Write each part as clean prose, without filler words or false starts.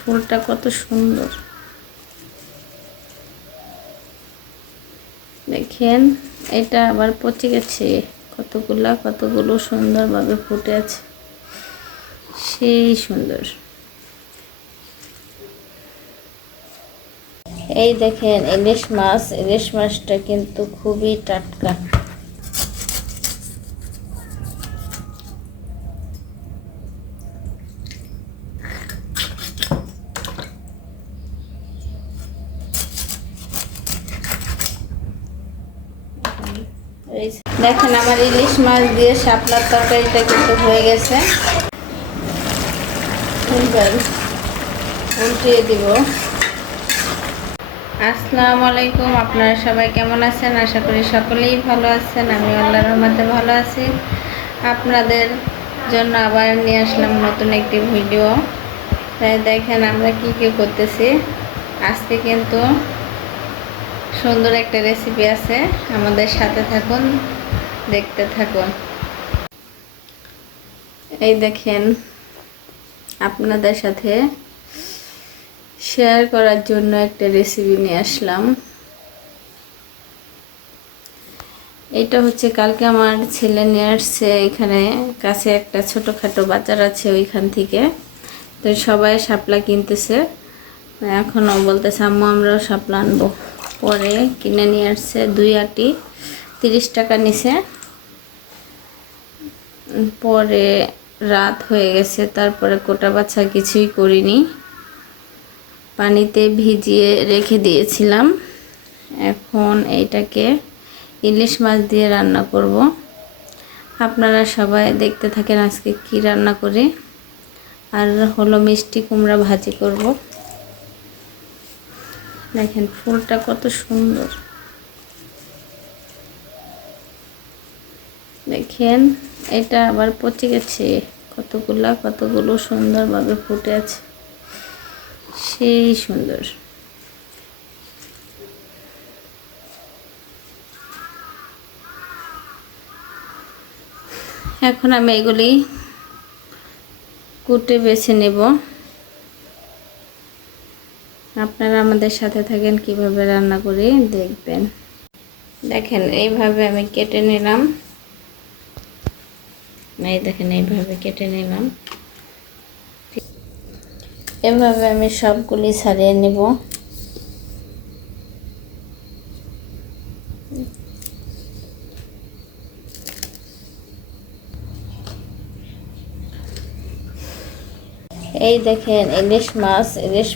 ফুলটা কত সুন্দর দেখেন। এটা আবার পচে গেছে, কতগুলো সুন্দরভাবে ফুটে আছে, সেই সুন্দর। এই দেখেন ইলিশ মাছটা কিন্তু খুবই টাটকা। দেখেন আমার ইলিশ মাছ দিয়ে শাপলার তরকারিটা কিন্তু হয়ে গেছে। উল্টিয়ে দিব। আসসালামু আলাইকুম, আপনারা সবাই কেমন আছেন? আশা করি সকলেই ভালো আছেন। আমি আল্লাহর রহমতে ভালো আছি। আপনাদের জন্য আবার নিয়ে আসলাম নতুন একটি ভিডিও। তাই দেখেন আমরা কি করতেছি। আজকে কিন্তু সুন্দর একটা রেসিপি আছে, আমাদের সাথে থাকুন, দেখতে থাকুন। এই দেখেন আপনাদের সাথে শেয়ার করার জন্য একটা রেসিপি নিয়ে আসলাম। এটা হচ্ছে কালকে আমার ছেলে নিয়ে আসছে, এখানে কাছে একটা ছোটোখাটো বাজার আছে ওইখান থেকে। তো সবাই শাপলা কিনতেছে, এখনও বলতেছে আম্মু আমরাও শাপলা আনবো। পরে কিনে নিয়ে আসছে 2 আটি, 30 টাকা নিছে। পরে রাত হয়ে গেছে, তারপরে কোটা বাছা কিছুই করিনি, পানিতে ভিজিয়ে রেখে দিয়েছিলাম। এখন এইটাকে ইলিশ মাছ দিয়ে রান্না করব। আপনারা সবাই দেখতে থাকেন আজকে কি রান্না করি। আর হলো মিষ্টি কুমড়া ভাজি করব। দেখেন ফুলটা কত সুন্দর দেখেন। এটা আবার পচে গেছে, কতগুলো সুন্দরভাবে ফুটে আছে, সেই সুন্দর। এখন আমি এগুলি কুটে বেছে নেব। আপনারা আমাদের সাথে থাকেন, কিভাবে রান্না করি দেখবেন। দেখেন এইভাবে আমি কেটে নিলাম। এই দেখেন এইভাবে কেটে নিলাম। এভাবে আমি সবগুলি ছাড়িয়ে নেব। এই দেখেন ইলিশ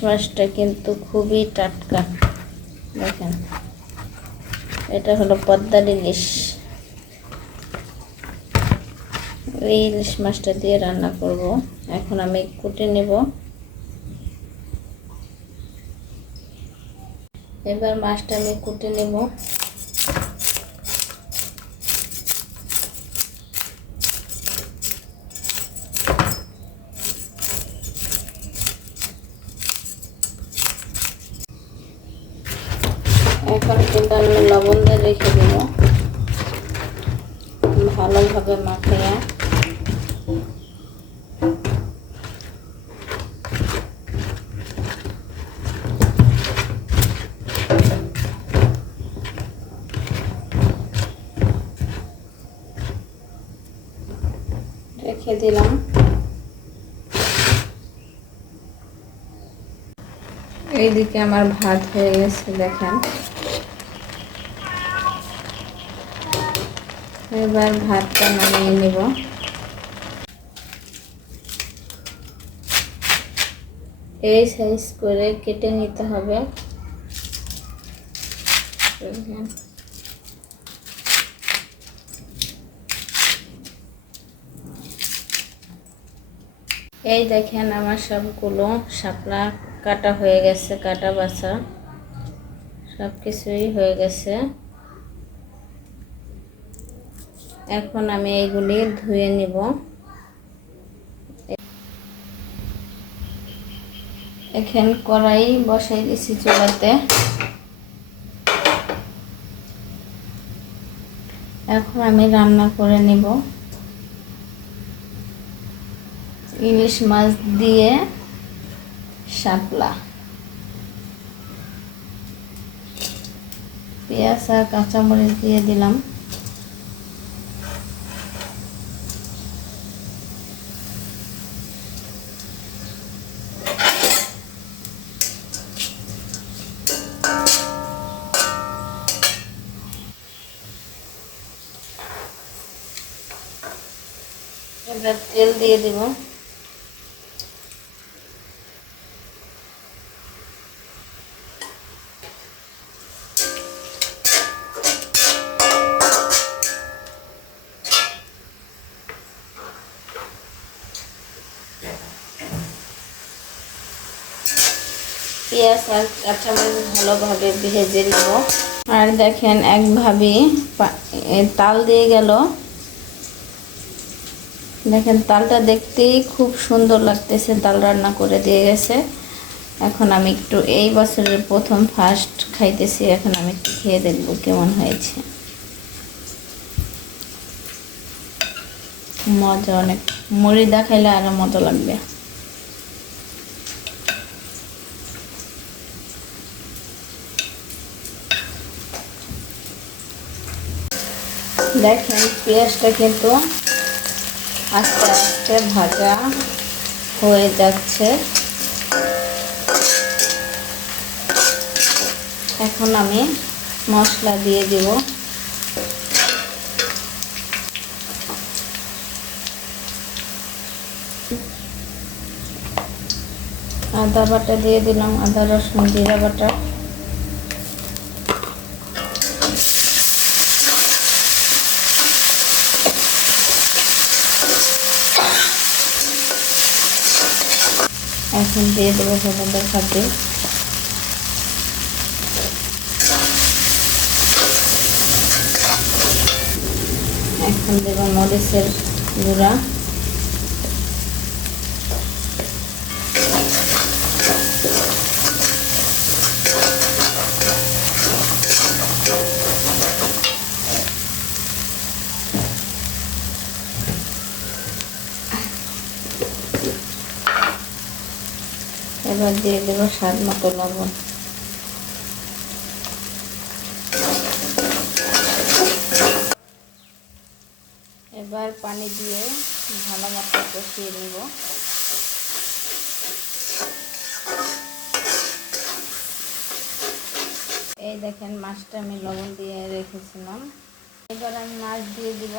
মাছটা কিন্তু খুবই টাটকা। দেখেন এটা হলো পদ্মার ইলিশ। এই ইলিশ মাছটা দিয়ে রান্না করব। এখন আমি কুটে নেব। এবার মাছটা আমি কুটে নেব। এখন কিন্তু আমি লবণ দিয়ে রেখে দেব, ভালোভাবে মাখিয়ে। রেখে দিলাম। এইদিকে আমার ভাত হয়ে গেছে দেখেন। এবার ভাতটা নামিয়ে নেব। এই সাইজ করে কেটে নিতে হবে। এই দেখেন আমার সবগুলো শাপলা কাটা হয়ে গেছে, কাটা বাছা সব কিছুই হয়ে গেছে। এখন আমি এইগুলি ধুয়ে নিব। এখন কড়াই বসাই দিছি চুলাতে। এখন আমি রান্না করে নিব। ইলিশ মাছ দিয়ে শাপলা, পেঁয়াজ আর কাঁচামরিচ দিয়ে দিলাম। এবার তেল দিয়ে দিব। পেঁয়াজ আর কাঁচামরিচ ভালোভাবে ভেজে নিব। আর দেখেন একভাবে তাল দিয়ে গেল। দেখেন তালটা দেখতেই খুব সুন্দর লাগতেছে, তাল রান্না করে দিয়ে গেছে। এখন আমি একটু এই বছরের প্রথম ফার্স্ট খাইতেছি, এখন আমি একটু খেয়ে দেখব কেমন হয়েছে। মজা অনেক, মুড়ি দেখাইলে আরো মজা লাগবে। দেখেন পেঁয়াজটা কিন্তু আস্তে আস্তে ভাজা হয়ে যাচ্ছে। এখন আমি মশলা দিয়ে দিব। আদা বাটা দিয়ে দিলাম, আদা রসুন জিরা বাটা। এখন দিয়ে দেবো হলুদের খাদ্য। এখন দেব মরিচের গুঁড়া। এবার দিয়ে দেব স্বাদ মতো লবণ। এবার পানি দিয়ে ভালো মতো কষিয়ে নেব। এই দেখেন মাছটা আমি লবণ দিয়ে রেখেছিলাম। এবার আমি মাছ দিয়ে দিব।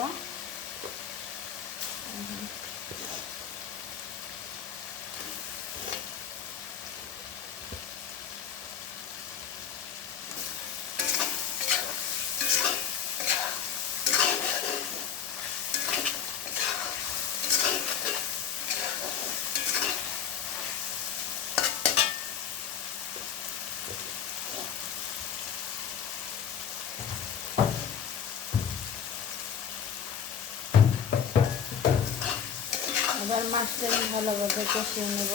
এবার মাছটা ভালোভাবে কষিয়ে নেব।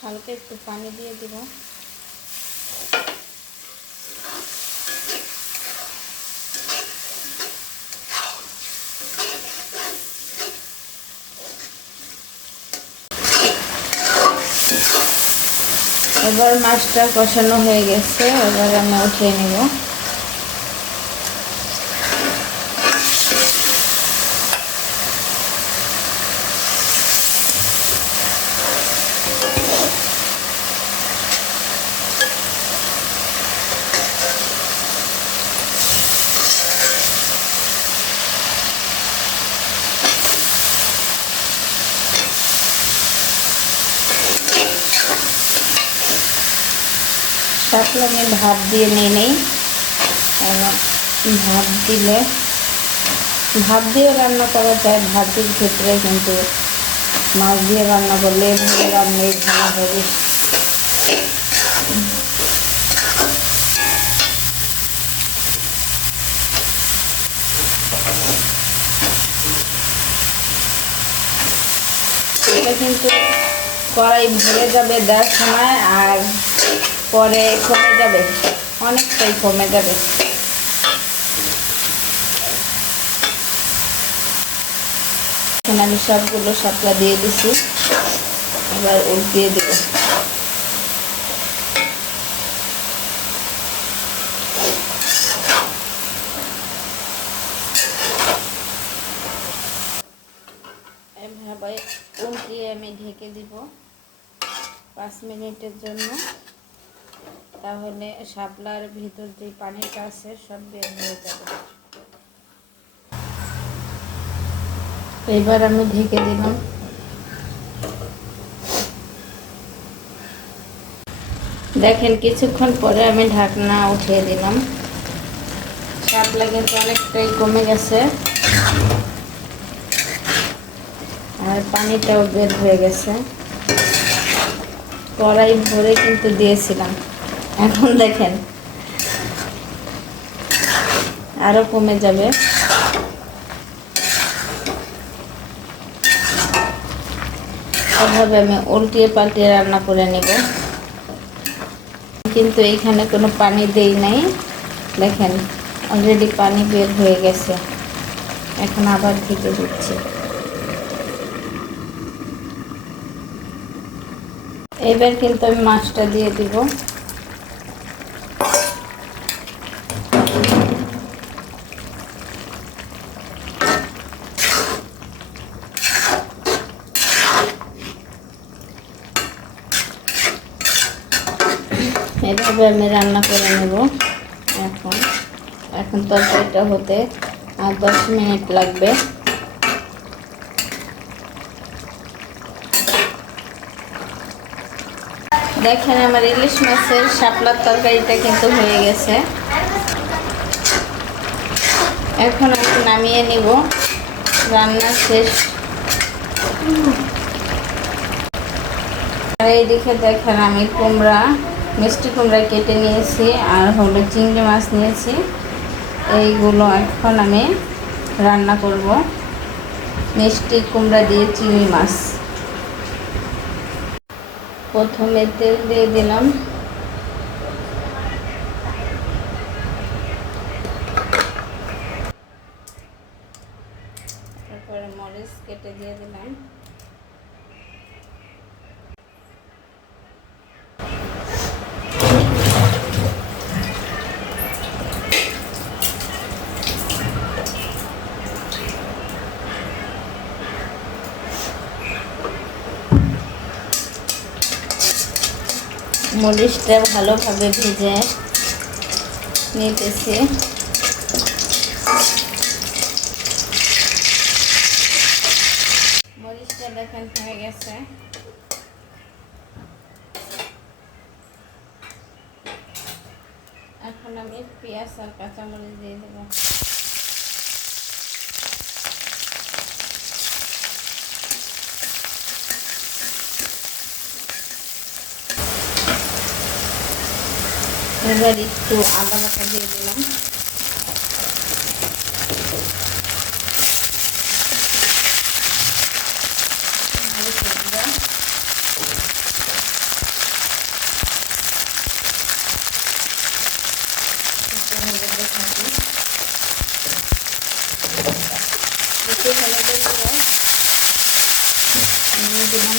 হালকা একটু পানি দিয়ে দিব। এবার মাছটা কষানো হয়ে গেছে, এবার আমি উঠিয়ে নেব। শাপলা আমি ভাত দিয়ে নিয়ে নেই। এবং ভাত দিয়ে রান্না করা যায়, ভাতের ক্ষেত্রে, কিন্তু মাছ দিয়ে রান্না করলে ভালো রান্নাই ভালো হবে। এটা কিন্তু কড়াই ভরে যাবে দেওয়ার সময়, আর পরে কমে যাবে, অনেকটাই কমে যাবে। এখন আমি সবগুলো শাপলা দিয়ে দিছি। এবার উল্টিয়ে দেব। এভাবে উল্টিয়ে আমি ঢেকে দিব 5 মিনিটের জন্য, তাহলে শাপলার ভিতর যে পানিটা আছে সব বের হয়ে যাবে। এবার আমি ঢেকে দিলাম। দেখেন কিছুক্ষণ পরে আমি ঢাকনা উঠিয়ে দিলাম। শাপলা কিন্তু অনেকটাই কমে গেছে আর পানিটাও বের হয়ে গেছে। কড়াই ভরে কিন্তু দিয়েছিলাম, এখন দেখেন আরো কমে যাবে। এভাবে আমি উল্টিয়ে পাল্টিয়ে রান্না করে নেব। কিন্তু এইখানে কোনো পানি দেই নাই, দেখেন অলরেডি পানি বের হয়ে গেছে। এখন আবার ঢেকে দিচ্ছি। এবার কিন্তু আমি মাছটা দিয়ে দিব। এভাবে আমি রান্না করে নেব। এখন তরকারিটা হতে আর 10 মিনিট লাগবে। দেখেন আমার ইলিশ মাছের শাপলার তরকারিটা কিন্তু হয়ে গেছে। এখন আমি নামিয়ে নিব, রান্না শেষ। আর এইদিকে দেখেন আমি মিষ্টি কুমড়া কেটে নিয়েছি আর হলো চিংড়ি মাছ নিয়েছি। এইগুলো এখন আমি রান্না করব, মিষ্টি কুমড়া দিয়ে চিংড়ি মাছ। প্রথমে তেল দিয়ে দিলাম, তারপরে মরিচ কেটে দিয়ে দিলাম, মরিচটা ভালোভাবে ভেজে নিতেছি। মরিচটা দেখেন হয়ে গেছে। এখন আমি পেঁয়াজ আর কাঁচামরিচ দিয়ে দেব। এবার একটু আদা বাটা দিয়ে দিলাম। দিলাম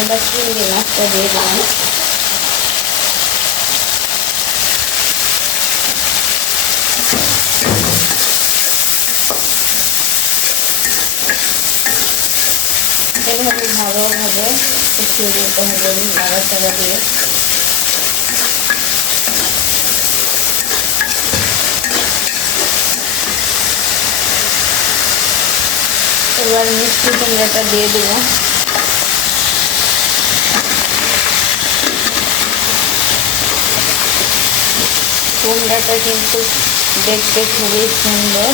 এবার চিংড়ি মাছটা দিয়ে দিলাম। এভাবে ভালোভাবে কষিয়ে দিতে হবে নাড়াচাড়া দিয়ে। এবার মিষ্টি কুমড়াটা দিয়ে দেবো। কুমড়াটা কিন্তু দেখতে খুবই সুন্দর,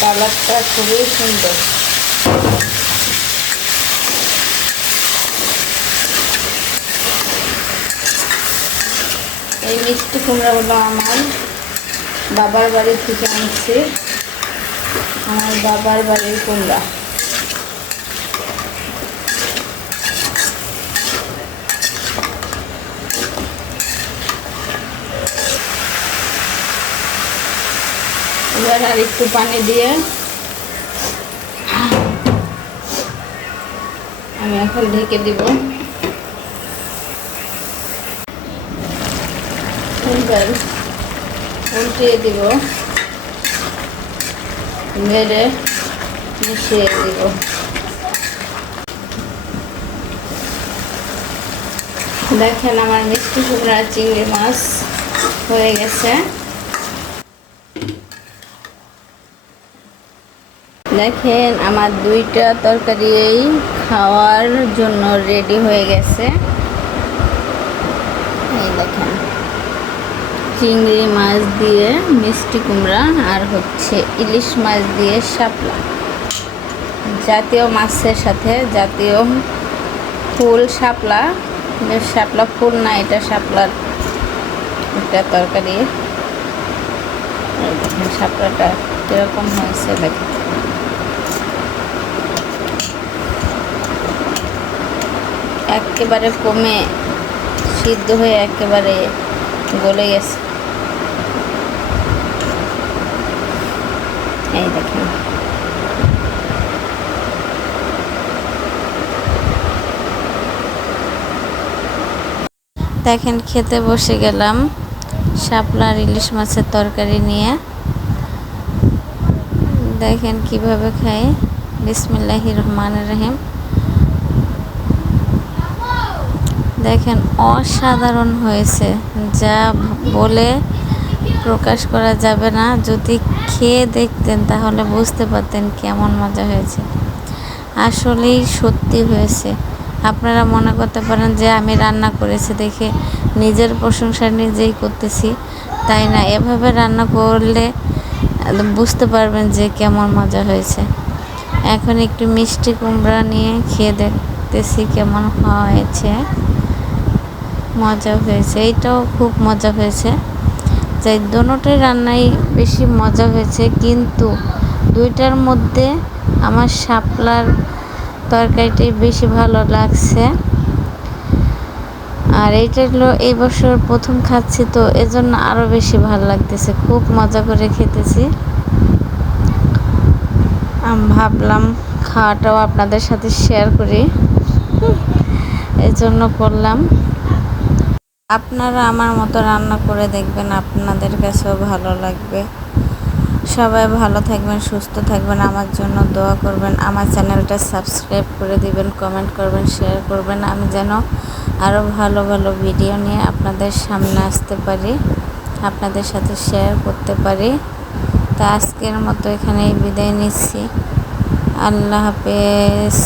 কালারটা খুবই সুন্দর। এই মিষ্টি কুমড়াগুলো আমার বাবার বাড়ি থেকে আনছি, আমার বাবার বাড়ির কুমড়া। এবার আর একটু পানি দিয়ে আমি এখন ঢেকে দিব। এবার উল্টিয়ে দিব, নেড়ে মিশিয়ে দিব। দেখেন আমার মিষ্টি কুমড়া চিংড়ি মাছ হয়ে গেছে। দেখেন আমার দুইটা তরকারি খাওয়ার জন্য রেডি হয়ে গেছে। এই দেখেন চিংড়ি মাছ দিয়ে মিষ্টি কুমড়া আর হচ্ছে ইলিশ মাছ দিয়ে শাপলা, জাতীয় মাছের সাথে জাতীয় ফুল শাপলা, শাপলা ফুল না, এটা শাপলার একটা তরকারি। দেখেন শাপলাটা কিরকম হয়েছে, দেখেন একেবারে কমে সিদ্ধ হয়ে একেবারে গলে গেছে। এই দেখেন দেখেন খেতে বসে গেলাম শাপলার ইলিশ মাছের তরকারি নিয়ে। দেখেন কিভাবে খাই, বিসমিল্লাহির রহমানির রহিম। দেখেন অসাধারণ হয়েছে, যা বলে প্রকাশ করা যাবে না। যদি খেয়ে দেখতেন তাহলে বুঝতে পারতেন কেমন মজা হয়েছে। আসলেই সত্যি হয়েছে। আপনারা মনে করতে পারেন যে আমি রান্না করেছি দেখে নিজের প্রশংসা নিজেই করতেছি, তাই না। এভাবে রান্না করলে বুঝতে পারবেন যে কেমন মজা হয়েছে। এখন একটু মিষ্টি কুমড়া নিয়ে খেয়ে দেখতেছি কেমন হয়েছে। মজা হয়েছে, এইটাও খুব মজা হয়েছে। যাই দোনোটাই রান্নাই বেশি মজা হয়েছে, কিন্তু দুইটার মধ্যে আমার শাপলার তরকারিটাই বেশি ভালো লাগছে। আর এইটা হলো এই বছর প্রথম খাচ্ছি, তো এজন্য আরও বেশি ভালো লাগতেছে, খুব মজা করে খেতেছি। আমি ভাবলাম খাওয়াটাও আপনাদের সাথে শেয়ার করি, এজন্য করলাম। আপনারা আমার মতো রান্না করে দেখবেন, আপনাদের কাছেও ভালো লাগবে। সবাই ভালো থাকবেন, সুস্থ থাকবেন, আমার জন্য দোয়া করবেন। আমার চ্যানেলটা সাবস্ক্রাইব করে দিবেন, কমেন্ট করবেন, শেয়ার করবেন, আমি যেন আরও ভালো ভালো ভিডিও নিয়ে আপনাদের সামনে আসতে পারি, আপনাদের সাথে শেয়ার করতে পারি। তা আজকের মতো এখানেই বিদায় নিচ্ছি। আল্লাহ হাফেজ।